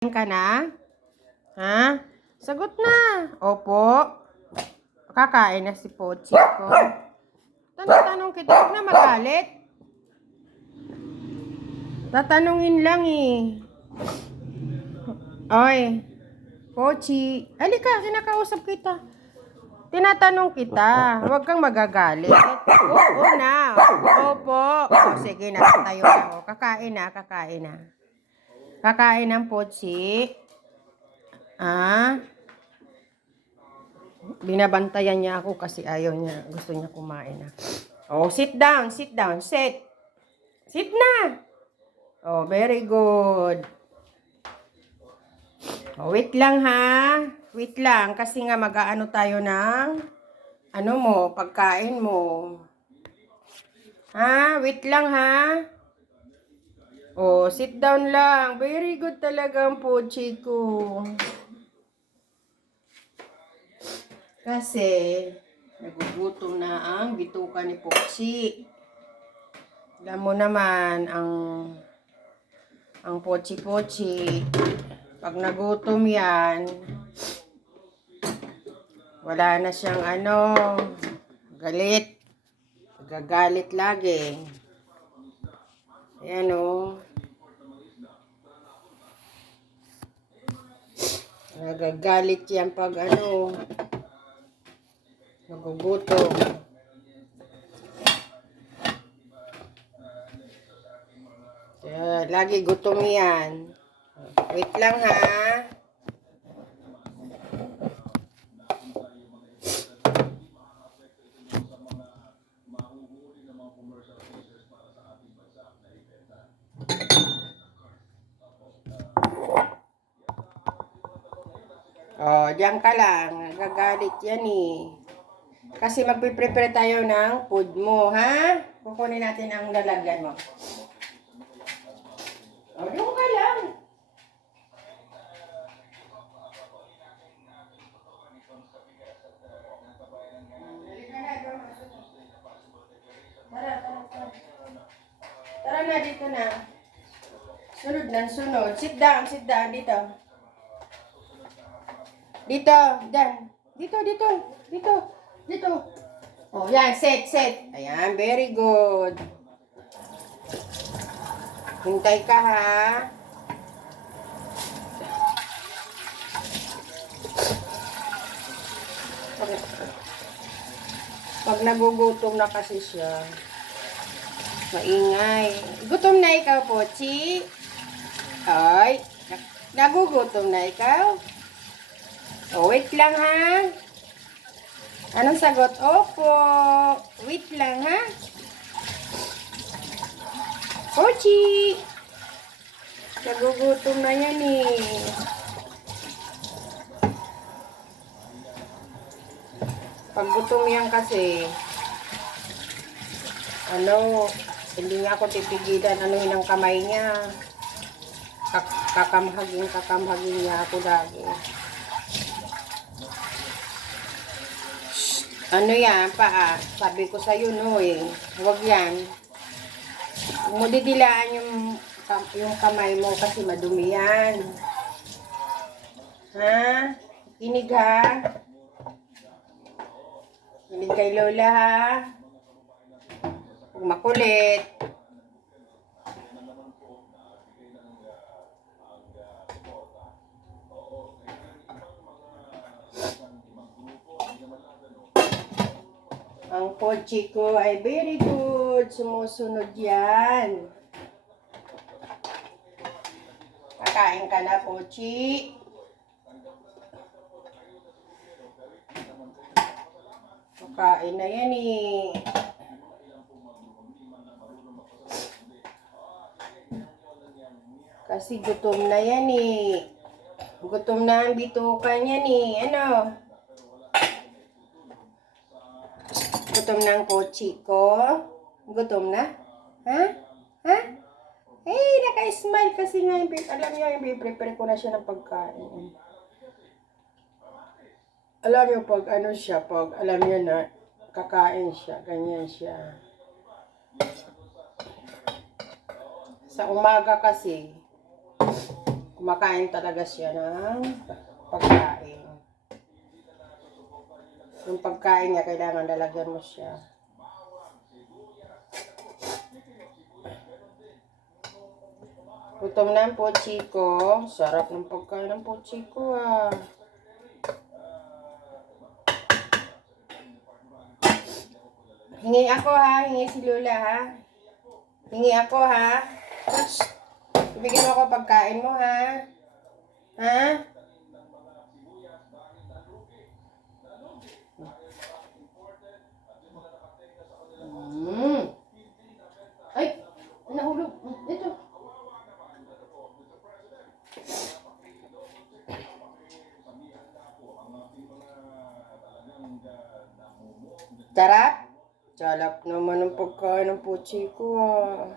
Ka na? Ha? Sagot na. Opo. Kakain na si Pochi ko. Tanong kita, huwag na magalit. Tatanungin lang eh. Oy, Pochi. Halika, kinakausap kita. Tinatanong kita, huwag kang magagalit. Oo na. Opo. O, sige na, tayo na ako. Kakain na. Kakain ng Pochi. Binabantayan niya ako kasi ayaw niya, gusto niya kumain na. Oh, sit down, sit. Sit na. Oh, very good. Oh, wait lang ha. Wait lang kasi nga mag-aano tayo ng pagkain mo. Ha, wait lang ha. Oh, sit down lang. Very good talaga ang Pochi ko. Kasi, nagugutom na ang bituka ni Pochi. Alam mo naman, ang Pochi, pag nagutom yan, wala na siyang galit. Gagalit lagi. Ayan o. Nagagalit yan pag nagugutom. Kaya, lagi gutom yan. Wait lang ha. Oh, diyan ka lang. Nagagalit yan eh. Kasi magpiprepare tayo ng food mo, ha? Kukunin natin ang lalagyan mo. Oh, doon ka lang. Tara na, dito na. Sunod. Sit down dito. Dito, dyan. Dito. Oh, yan, set. Ayan, very good. Hintay ka ha. Pag nagugutom na kasi siya, maingay. Gutom na ikaw, Pochi? Ay, nagugutom na ikaw? Oh, wait lang ha. Anong sagot? Opo. Wait lang ha. Pochi! Nagugutom na yan eh. Pag gutom yan kasi, hindi nga ako titigilan yun ang kamay niya. Kakamhaging niya ako lagi. Yan, paa. Sabi ko sa'yo, huwag yan. Huwag mo didilaan yung kamay mo kasi madumi yan. Ha? Kinig ha? Kinig kay Lola ha? Huwag makulit. Ang Pochi ko ay very good. Sumusunod yan. Kakain ka na, Pochi. Kakain na yan eh. Kasi gutom na yan eh. Gutom na ang bituka niyan eh. Gutom na ang Pochi ko? Gutom na? Ha? Naka-smile kasi nga. Alam niyo, prepare ko na siya ng pagkain. Alam niyo, pag alam niyo na, kakain siya, ganyan siya. Sa umaga kasi, Kumakain talaga siya ng pagkain. Yung pagkain niya, kailangan lalagyan mo siya. Gutom na ang pochi ko. Sarap ng pagkain ng pochi ko ah. Hingi ako ha. Hingi si Lola ha. Hingi ako ha. Ibigyan mo ako pagkain mo ha. Ha? Ay! Nahulog. Ito. Sarap? Sarap naman ang pagkain ng pochi ko ah.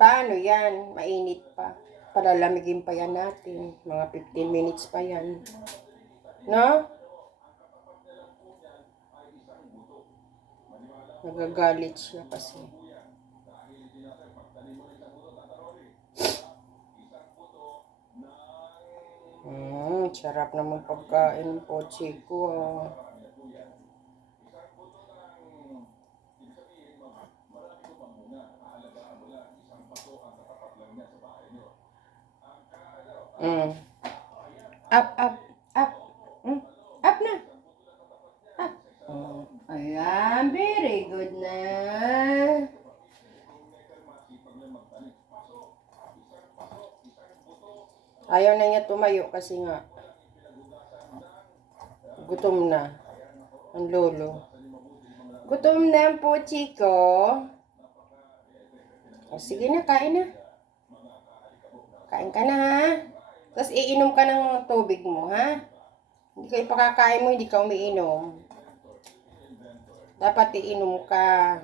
Paano yan? Mainit pa. Palalamigin pa yan natin. Mga 15 minutes pa yan. No? Nagagalit siya kasi. Sarap naman pagkain ng pochi ko ah. Up, up, up. Up na. Up. Ayan, very good na. Ayaw na niya tumayo kasi nga gutom na ang lolo. Gutom na ang pochi ko. O, sige na, kain na. Kain ka na ha. Tapos iinom ka ng tubig mo ha. Hindi ka ipakakain mo, hindi ka umiinom. Dapat iinom ka.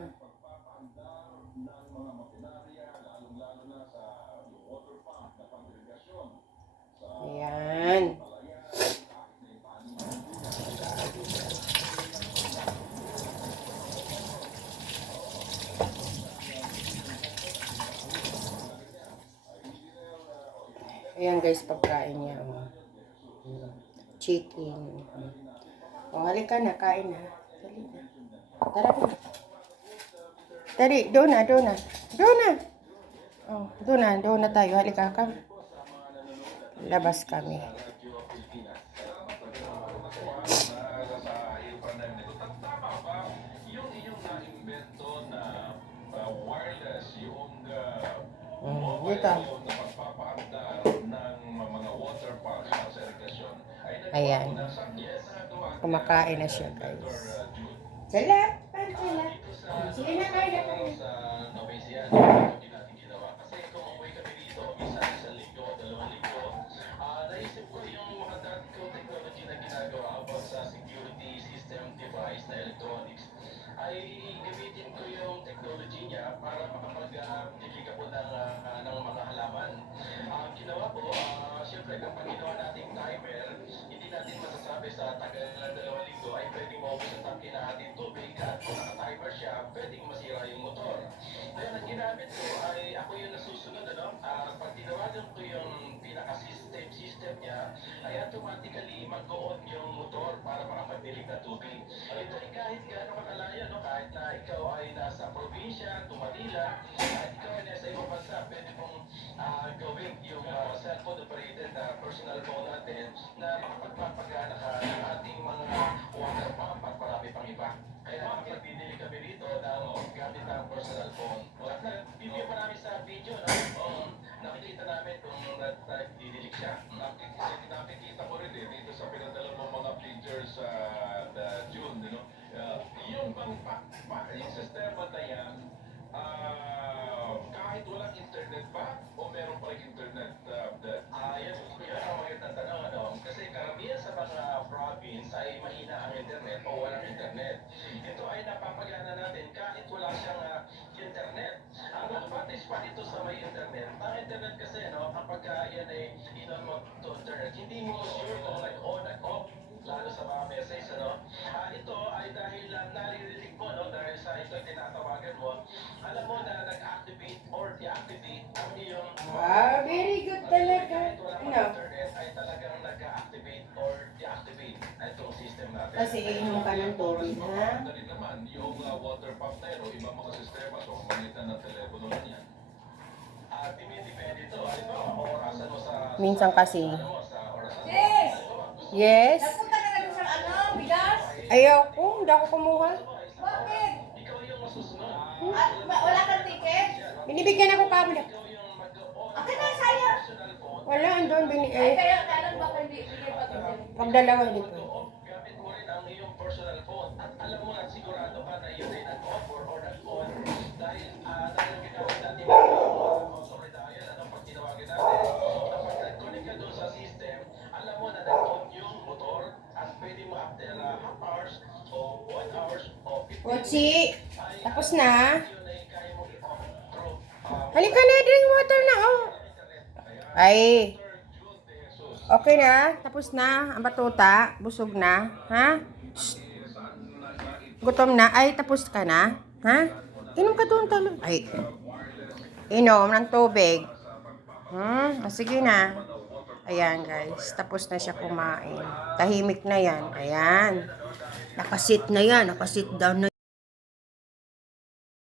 Ayan. Ayan guys, pagkain niya. Chicken. Halika na, kain na. Dali na. Tara na. Dali, doon na, doon na. Doon na. Doon na tayo. Halika ka. Labas kami. Dito. Ayan. Kumakain na siya, guys. Salap! Salap! Sige na, kain na kami. Naisip ko yung mga dati ko technology na ginagawa about sa security system device na electronics ay gamitin ko yung technology niya para makapag-delika po ng mga halaman. Ginawa ko, siyempre kapag ginawa nating timer, hindi natin masasabi sa tagal ng 2 linggo ay pwedeng maubos ang tangke na ating tubig at kung naka-timer siya, pwedeng masira yung motor. Kaya ang ginamit ko ay ako yung nasusunod, ano? Pag tinawagan ko yung pinaka-system niya, ay automatically mag-on yung motor para makapagdilig na tubig. Ito ay kahit gano'ng kalaya, no? Kahit na ikaw ay nasa probinsya, Manila, kahit ikaw ay nasa ibang bansa, pwede mong gawin yung cellphone operated na personal phone natin na makapagpapagana ka ng ating mga water pump at marami pang iba. Kaya nakapagdidili kami rito ng gamit ng personal phone. At nag-video pa namin sa video, no? Nakikita namin kung nagdidilig siya. Nakikita ko rin dito sa pinadala mo mga pictures sa June, you know? Yung yung sistema na yan, kahit walang internet ba o meron pa rin internet? Yan ang magandang tanong, ano? Kasi karamihan sa mga province ay mahina ang internet o walang internet. Ito ay napapagana natin kahit wala siyang internet. Ang advantage pa dito sa may internet, ang internet kasi, no, kapag yan ay inon mo to internet, hindi mo sure kung nag-on, nag-off, lalo sa mga message, ano? Ito ay dahil naririnig mo, no, dahil sa ito tinatawagan mo, alam mo na nag-activate or deactivate ang iyong... very good kasi inom ka ng tubig, ha? Yung water pump na yun o ibang mga sistema so pamalitan ng telepono na yan. At depende ito. Halimbawa, orasan mo sa Minsan kasi. orasan. Yes? Napunta ka na doon sa bigas? Ayoko, hindi ako kumuha. Bakit? Wala kang ticket? Binibigyan ako kami. Akin na sa'yo. Wala, andun. Ay, kaya alam ba kung hindi pa ito? Pagdalawa dito. Gamit mo rin ang iyong personal phone at alam mo at sigurado ka na yun ay nag-offer or nag-on dahil ang ginawin natin sorry dahil pag tinawagin natin kapag nag-connect ka doon sa system alam mo na nag-on yung motor at pwede mo after half hours o 1 hours o 15 Pochi, tapos na. yun ay kaya mo i-off through Halika na, drink water na, oh. Ay. Okay na, tapos na. Ang batuta, busog na. Ha? Shh. Gutom na. Ay, tapos ka na. Ha? Inom ka doon talo. Ay. Inom ng tubig. Sige na. Ayan, guys. Tapos na siya kumain. Tahimik na yan. Ayan. Nakasit na yan. Nakasit down na